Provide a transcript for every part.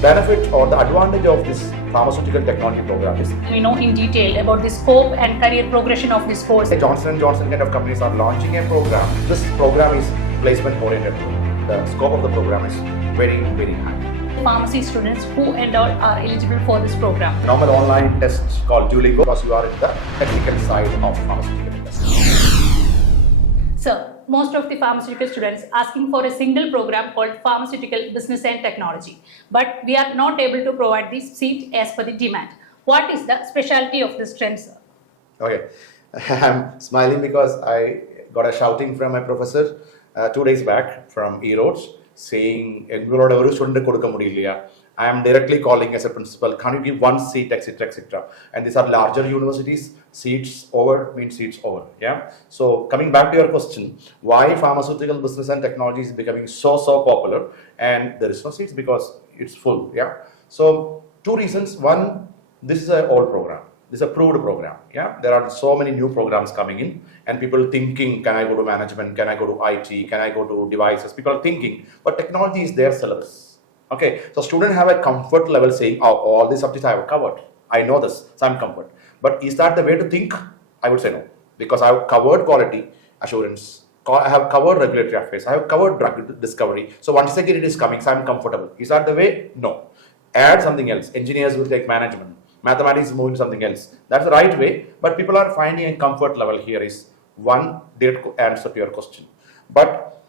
benefit or the advantage of this pharmaceutical technology program is We know in detail about the scope and career progression of this course. Johnson & Johnson kind of companies are launching a program. This program is placement oriented. The scope of the program is very, very high. Pharmacy students who enroll are eligible for this program. Normal online test called EazyLink because you are in the technical side of pharmaceutical industry. Sir, most of the pharmaceutical students asking for a single program called Pharmaceutical Business and Technology, but we are not able to provide this seat as per the demand. What is the specialty of this trend, sir? Okay, I'm smiling because I got a shouting from my professor 2 days back from Roche saying, I am directly calling as a principal, can you give one seat, etc., etc. And these are larger universities, seats over means seats over. Yeah. So coming back to your question, why pharmaceutical business and technology is becoming so popular and there is no seats because it's full. Yeah. So two reasons. One, this is an old program. This is a proved program. Yeah, there are so many new programs coming in, and people thinking, can I go to management? Can I go to IT? Can I go to devices? People are thinking, but technology is their syllabus. Okay, so students have a comfort level saying, oh, all these subjects I have covered. I know this, so I'm comfort. But is that the way to think? I would say no, because I have covered quality assurance. I have covered regulatory affairs. I have covered drug discovery. So once again it is coming, so I'm comfortable. Is that the way? No. Add something else. Engineers will take management. Mathematics is moving something else. That's the right way, but people are finding a comfort level here is one direct answer to your question. But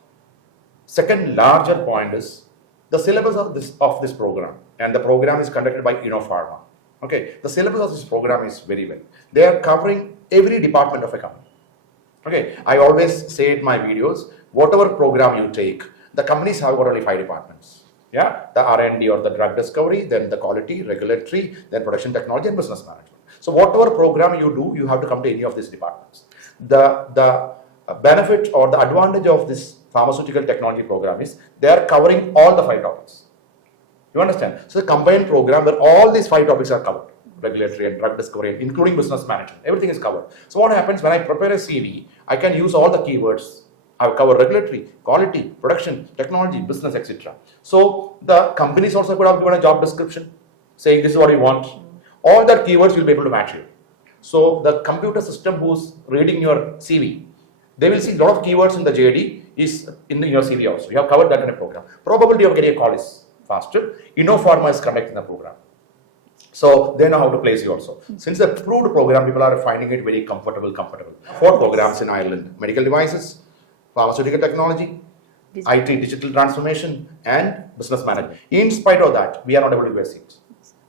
second larger point is the syllabus of this program, and the program is conducted by Innopharma. Okay, the syllabus of this program is very well. They are covering every department of a company. Okay, I always say in my videos, whatever program you take, the companies have got only 5 departments. Yeah, the R&D or the drug discovery, then the quality, regulatory, then production technology and business management. So whatever program you do, you have to come to any of these departments. The benefit or the advantage of this pharmaceutical technology program is they are covering all the 5 topics. You understand? So the combined program where all these 5 topics are covered, regulatory and drug discovery, including business management, everything is covered. So what happens when I prepare a CV, I can use all the keywords. I have covered regulatory, quality, production, technology, business, etc. So the companies also could have given a job description saying this is what you want. All the keywords will be able to match you. So the computer system who's reading your CV, they will see a lot of keywords in the JD is in your CV also. You have covered that in a program. Probability of getting a call is faster. Innopharma is conducting the program. So they know how to place you also. Since the approved program, people are finding it very comfortable. 4 programs in Ireland: medical devices, pharmaceutical technology, IT, digital transformation, and business management. In spite of that, we are not able to give seats.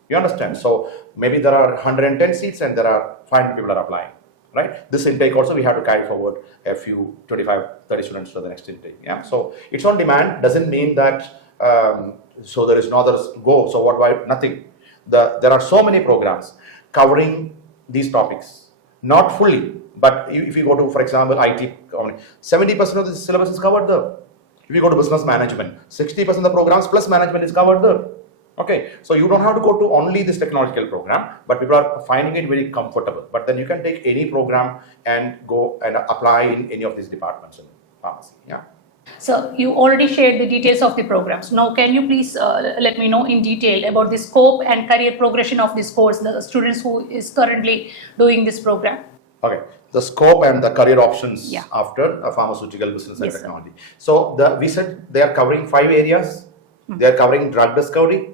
You understand? So maybe there are 110 seats and there are 500 people are applying. Right? This intake also we have to carry forward a few 25, 30 students to the next intake. Yeah. So it's on demand. Doesn't mean that so there is no others go. So what? Why nothing? There are so many programs covering these topics. Not fully, but if you go to, for example, IT, 70% of the syllabus is covered there. If you go to business management, 60% of the programs plus management is covered there. Okay, so you don't have to go to only this technological program, but people are finding it very comfortable. But then you can take any program and go and apply in any of these departments in pharmacy. Yeah. So you already shared the details of the programs. Now, can you please let me know in detail about the scope and career progression of this course, the students who is currently doing this program? Okay, the scope and the career options after a pharmaceutical business and technology. So we said they are covering 5 areas. They are covering drug discovery.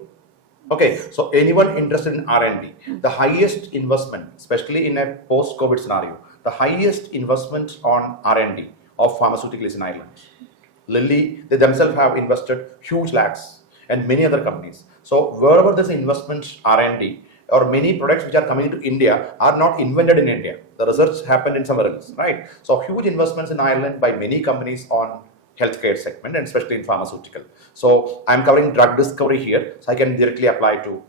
Okay, so anyone interested in R&D, the highest investment, especially in a post-COVID scenario, the highest investment on R&D of pharmaceuticals in Ireland. Lilly, they themselves have invested huge lakhs, and many other companies. So wherever there's investment R&D or many products which are coming to India are not invented in India. The research happened in somewhere else, right? So huge investments in Ireland by many companies on healthcare segment and especially in pharmaceutical. So I'm covering drug discovery here, so I can directly apply to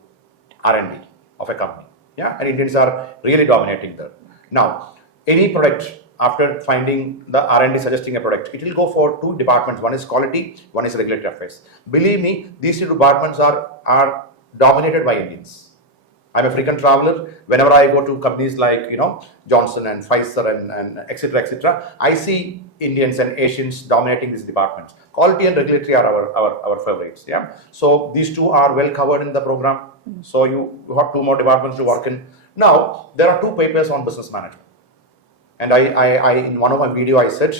R&D of a company. Yeah, and Indians are really dominating there. Now, any product, after finding the R&D suggesting a product, it will go for 2 departments. One is quality, one is regulatory affairs. Believe me, these 2 departments are dominated by Indians. I'm a frequent traveler. Whenever I go to companies like Johnson and Pfizer and etc., I see Indians and Asians dominating these departments. Quality and regulatory are our favorites. Yeah. So these two are well covered in the program. So you have two more departments to work in. Now there are two papers on business management, and I in one of my video I said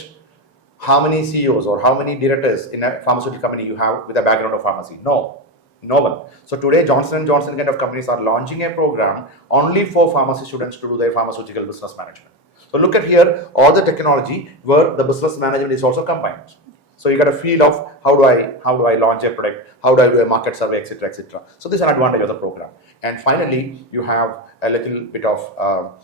how many CEOs or how many directors in a pharmaceutical company you have with a background of pharmacy. No one. So today Johnson & Johnson kind of companies are launching a program only for pharmacy students to do their pharmaceutical business management. So look at here, all the technology where the business management is also combined. So you get a feel of how do I launch a product, how do I do a market survey, etc., etc. So this is an advantage of the program. And finally, you have a little bit of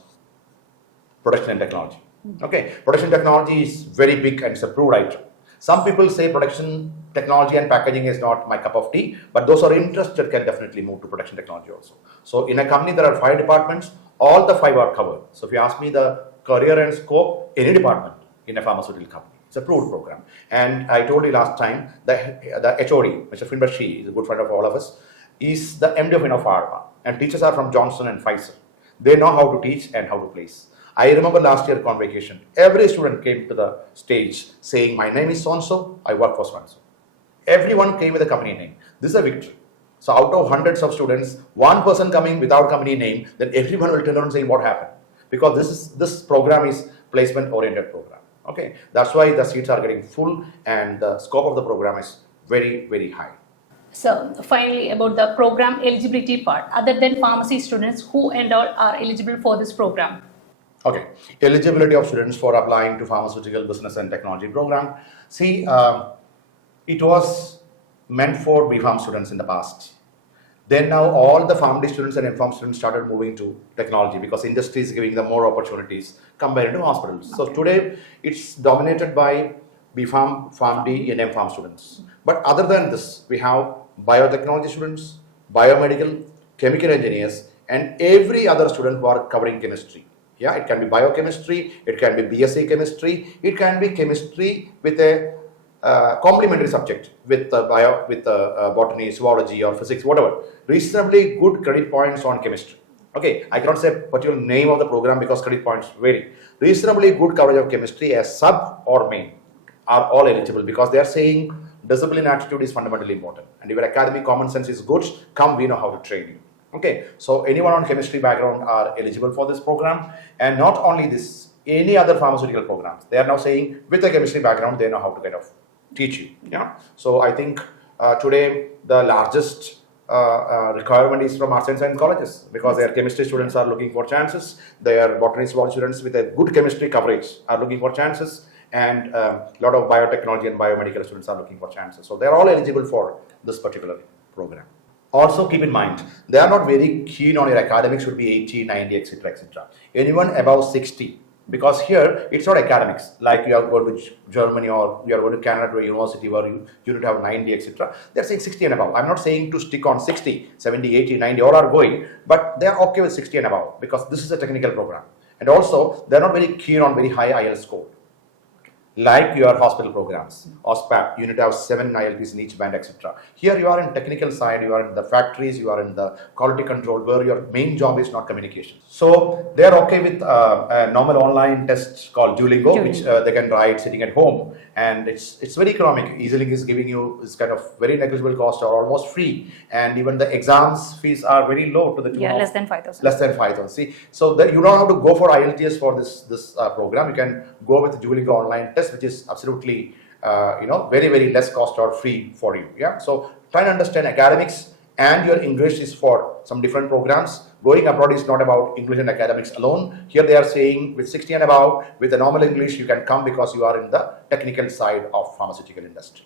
production and technology. Okay, production technology is very big and it's a proved item. Some people say production technology and packaging is not my cup of tea, but those who are interested can definitely move to production technology also. So in a company, there are 5 departments, all the 5 are covered. So if you ask me the career and scope, any department in a pharmaceutical company, it's a proved program. And I told you last time, the HOD, Mr. Finbershi, is a good friend of all of us, is the MD of Innopharma, and teachers are from Johnson and Pfizer. They know how to teach and how to place. I remember last year convocation, every student came to the stage saying, my name is so-and-so, I work for so-and-so. Everyone came with a company name. This is a victory. So out of hundreds of students, one person coming without company name, then everyone will turn around saying what happened. Because this program is placement oriented program. Okay, that's why the seats are getting full and the scope of the program is very, very high. So finally, about the program eligibility part, other than pharmacy students, who and all are eligible for this program? Okay, eligibility of students for applying to pharmaceutical business and technology program. See, it was meant for BPharm students in the past. Then now all the PharmD students and MPharm students started moving to technology because industry is giving them more opportunities compared to hospitals. Okay. So today it's dominated by BPharm, PharmD and MPharm students. But other than this, we have biotechnology students, biomedical, chemical engineers, and every other student who are covering chemistry. Yeah, it can be biochemistry, it can be BSc chemistry, it can be chemistry with a complementary subject with botany, zoology or physics, whatever. Reasonably good credit points on chemistry. Okay, I cannot say particular name of the program because credit points vary. Reasonably good coverage of chemistry as sub or main are all eligible because they are saying discipline attitude is fundamentally important. And if your academic common sense is good, come, we know how to train you. Okay, so anyone on chemistry background are eligible for this program. And not only this, any other pharmaceutical programs, they are now saying with a chemistry background, they know how to kind of teach you. Yeah. So I think today the largest requirement is from arts and science colleges because their chemistry students are looking for chances. Their botany students with a good chemistry coverage are looking for chances. And a lot of biotechnology and biomedical students are looking for chances. So they're all eligible for this particular program. Also keep in mind, they are not very keen on your academics should be 80, 90, etc., etc. Anyone above 60, because here it's not academics, like you are going to Germany or you are going to Canada to a university where you need to have 90, etc. They're saying 60 and above. I'm not saying to stick on 60, 70, 80, 90, all are going, but they're okay with 60 and above because this is a technical program. And also, they're not very keen on very high IELTS score. Like your hospital programs, OSPAP, you need to have 7 IELTS in each band, etc. Here you are in technical side, you are in the factories, you are in the quality control, where your main job is not communication. So they are okay with a normal online test called Duolingo, which they can write sitting at home, and it's very economic. EazyLink is giving you this kind of very negligible cost or almost free, and even the exams fees are very low to the tune of less than 5,000. Less than 5,000. See, so you don't have to go for IELTS for this program. You can go with the Duolingo online test, which is absolutely very, very less cost or free for you. Yeah. So try and understand academics and your English is for some different programs. Going abroad is not about English and academics alone. Here they are saying with 60 and above, with the normal English, you can come because you are in the technical side of pharmaceutical industry.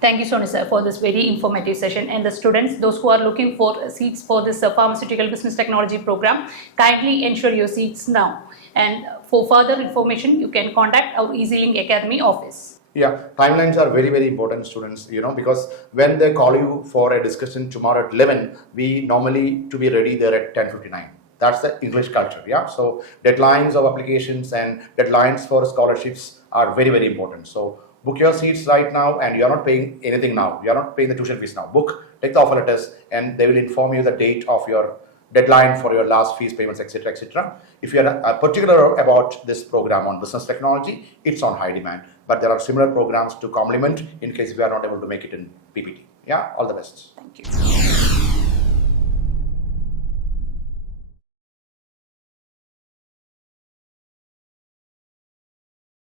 Thank you, Sonu sir, for this very informative session. And the students, those who are looking for seats for this pharmaceutical business technology program, kindly ensure your seats now. And for further information, you can contact our EazyLink Academy office. Yeah, timelines are very, very important, students, because when they call you for a discussion tomorrow at 11, we normally to be ready there at 10:59. That's the English culture, yeah. So deadlines of applications and deadlines for scholarships are very, very important. So book your seats right now, and you are not paying anything now. You are not paying the tuition fees now. Book, take the offer letters, and they will inform you the date of your deadline for your last fees payments, etc., etc. If you are particular about this program on business technology, it's on high demand. But there are similar programs to complement in case we are not able to make it in PPT. Yeah, all the best. Thank you.